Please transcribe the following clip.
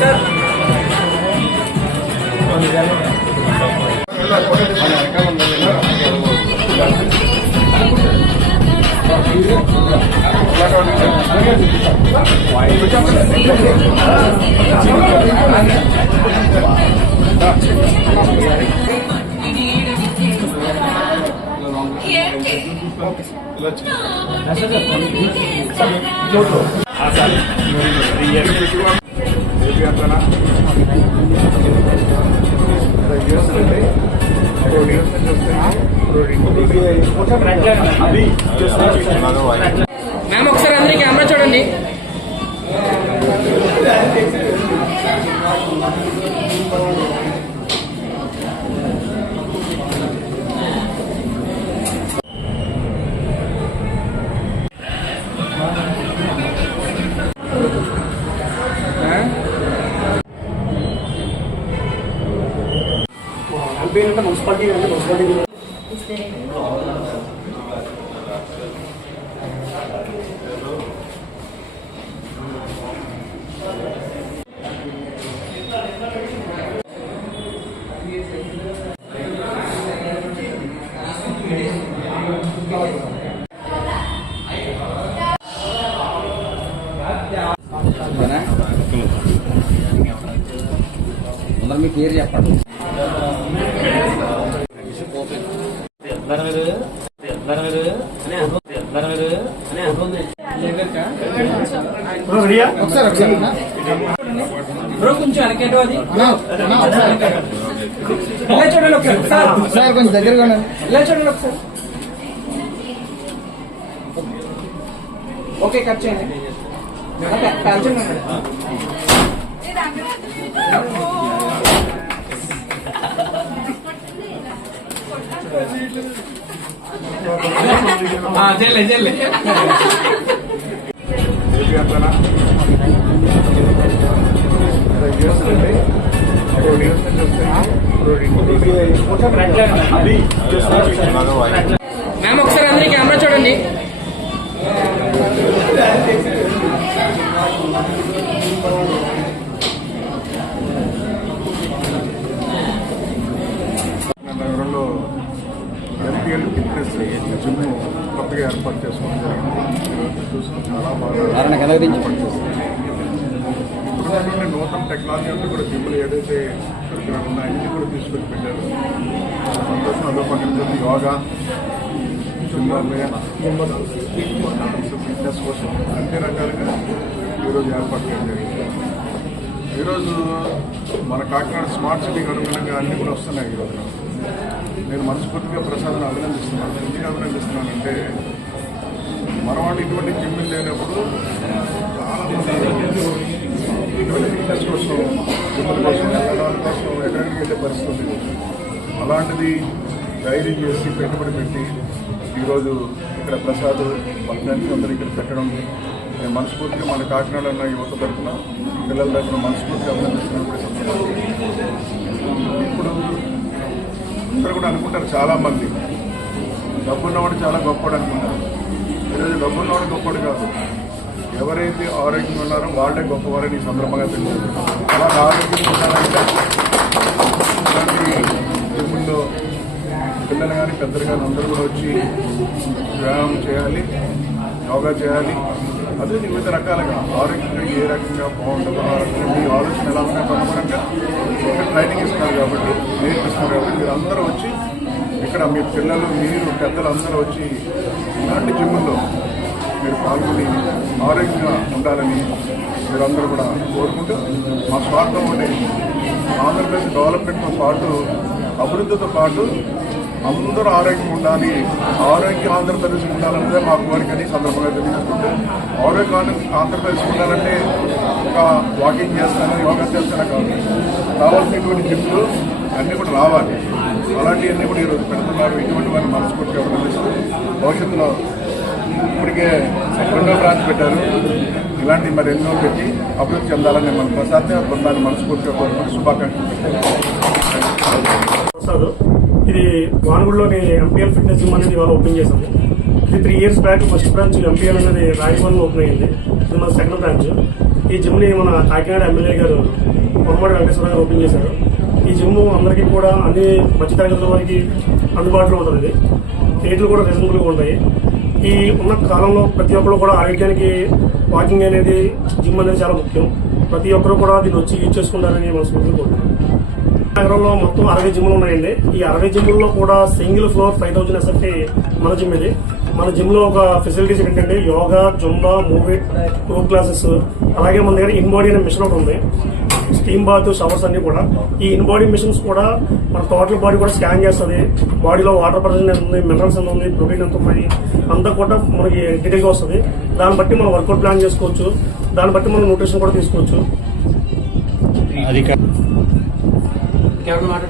Ma'am ఒకసారి అందరి camera చూడండి. మున్సిపాలిటీ మీ పేరు చెప్పండి. కొంచెం అరకేటో అది ఇలా చూడండి ఒకసారి, కొంచెం దగ్గరగా ఇలా చూడండి ఒకసారి. ఓకే కట్ చేయండి. చెల్లె చెల్లె మ్యామ్ ఒకసారి అందరి కెమెరా చూడండి. నగరంలో ఎంపీఎల్ ఫిట్నెస్ జిమ్ కొత్తగా ఏర్పాటు చేసుకోవడం జరిగింది. చూసుకుని చాలా బాగా ఇప్పుడు నూతన టెక్నాలజీ అంతా కూడా జిమ్లు ఏదైతే పరికరాలు ఉన్నాయో అన్ని కూడా తీసుకొచ్చి పెట్టారు. చాలా సంతోషం. అదో పక్కన యోగా, ఫిట్నెస్ కోసం అన్ని రకాలుగా ఈరోజు ఏర్పాటు చేయడం జరిగింది. ఈరోజు మన కాకినాడ స్మార్ట్ సిటీకి అనుగుణంగా అన్నీ కూడా వస్తున్నాయి. ఈరోజు నేను మనస్ఫూర్తిగా ప్రసాద్ని అభినందిస్తున్నాను. ఎందుకు అభినందిస్తున్నానంటే మన వాళ్ళు ఇటువంటి జిమ్లు లేనప్పుడు చాలామంది ఇటువంటి ఫిట్నెస్ కోసం, జిమ్ల కోసం, వెళ్ళడాల కోసం ఎక్కడికి వెళ్ళే పరిస్థితి. అలాంటిది ధైర్యం చేసి పెట్టుబడి పెట్టి ఈరోజు ఇక్కడ ప్రసాద్ మన ఫ్రెండ్స్ అందరూ ఇక్కడ పెట్టడం నేను మనస్ఫూర్తిగా మన కాకినాడ ఉన్న యువత తరఫున, పిల్లల తరఫున మనస్ఫూర్తిగా అభినందిస్తున్నాను. ఇప్పుడు అందరూ కూడా అనుకుంటారు చాలామంది డబ్బున్నవాడు చాలా గొప్పవాడు అనుకుంటారు. ఈరోజు డబ్బున్నవాడు గొప్పవాడు కాదు, ఎవరైతే ఆరోగ్యంగా ఉన్నారో వాళ్ళే గొప్పవారని ఈ సందర్భంగా తెలియదు. అలా ఆరోగ్యంగా ఉండాలంటే ఇలాంటి జిమ్ముల్లో పిల్లలు కానీ పెద్దలు కానీ అందరూ కూడా వచ్చి వ్యాయామం చేయాలి, యోగా చేయాలి. అదే వివిధ రకాలుగా ఆరోగ్యంగా ఏ రకంగా బాగుంటుందో ఆ రకంగా మీ ఆలోచన ఎలా ఉన్నా అనుగుణంగా ఇక్కడ ట్రైనింగ్ ఇస్తున్నారు కాబట్టి, నేర్పిస్తున్నారు కాబట్టి మీరు అందరూ వచ్చి ఇక్కడ మీ పిల్లలు, మీరు పెద్దలు అందరూ వచ్చి ఇలాంటి జిమ్ముల్లో మీరు పాల్గొని ఆరోగ్యంగా ఉండాలని మీరందరూ కూడా కోరుకుంటూ మా స్వార్థం ఉండే ఆంధ్రప్రదేశ్ డెవలప్మెంట్తో పాటు, అభివృద్ధితో పాటు అందరూ ఆరోగ్యంగా ఉండాలి, ఆరోగ్య ఆంధ్రప్రదేశ్ ఉండాలన్నదే మా కోరికని సందర్భంగా తెలియజేసుకుంటూ, ఆరోగ్య ఆంధ్రప్రదేశ్ ఉండాలంటే ఒక వాకింగ్ చేస్తాను, యోగా చేస్తాను కాదు, కావాల్సినటువంటి జిమ్లు అన్నీ కూడా రావాలి. అలాంటివన్నీ కూడా ఈరోజు పెడుతున్నారు. ఇటువంటి వారిని మనస్ఫూర్తిగా అభినందిస్తూ భవిష్యత్తులో ఇప్పటికే 2వ బ్రాంచ్ పెట్టారు. ఇలాంటి మరి ఎన్నో పెట్టి అభివృద్ధి చెందాలని మన ప్రసాద్ బృందాన్ని మనస్ఫూర్తిగా కోరుకుంటూ శుభాకాంక్షలు ప్రసాద్. ఇది వానగుడిలోని ఎంపీఎల్ ఫిట్నెస్ జిమ్ అనేది ఇవాళ ఓపెన్ చేశాము. ఇది 3 years back first branch MPL అనేది రాయవరంలో ఓపెన్ అయింది. ఇది మన సెకండ్ బ్రాంచ్. ఈ జిమ్ ని మన కాకినాడ ఎమ్మెల్యే గారు పొరపాటి వెంకటేశ్వర గారు ఓపెన్ చేశారు. ఈ జిమ్ అందరికీ కూడా అన్ని మధ్యతరగతుల వారికి అందుబాటులో ఉంటుంది. ఇది రేట్లు కూడా రీజనబుల్ గా ఉంటాయి. ఈ ఉన్న కాలంలో ప్రతి ఒక్కరు కూడా ఆరోగ్యానికి వాకింగ్ అనేది, జిమ్ అనేది చాలా ముఖ్యం. ప్రతి ఒక్కరు కూడా దీన్ని వచ్చి యూజ్ చేసుకుంటారని మనస్ఫూర్తిగా కోరుకుంటున్నాం. నగరంలో మొత్తం 60 జిమ్లు ఉన్నాయండి. ఈ 60 జిమ్లలో కూడా సింగిల్ ఫ్లోర్ 5000 ఎస్ఎఫ్టీ మన జిమ్ ఇది. మన జిమ్ లో ఒక ఫెసిలిటీస్ ఏంటంటే యోగా, జుంబా, మూవీట్, గ్రూప్ క్లాసెస్, అలాగే మన దగ్గర ఇన్ బాడీ అనే మిషన్ ఒకటి ఉంది. స్టీమ్ బాత్, షవర్స్ అన్ని కూడా. ఈ ఇన్ బాడీ మిషన్స్ కూడా మన టోటల్ బాడీ కూడా స్కాన్ చేస్తుంది. బాడీలో వాటర్ పర్సెంట్ ఎంత ఉంది, మినరల్స్ ఎంత ఉంది, ప్రోటీన్ ఎంత ఉన్నాయి, అంతా కూడా మనకి డీటెయిల్ గా వస్తుంది. దాన్ని బట్టి మనం వర్కౌట్ ప్లాన్ చేసుకోవచ్చు. దాన్ని బట్టి మనం న్యూట్రిషన్ కూడా తీసుకోవచ్చు. ఇంకెవరు మాట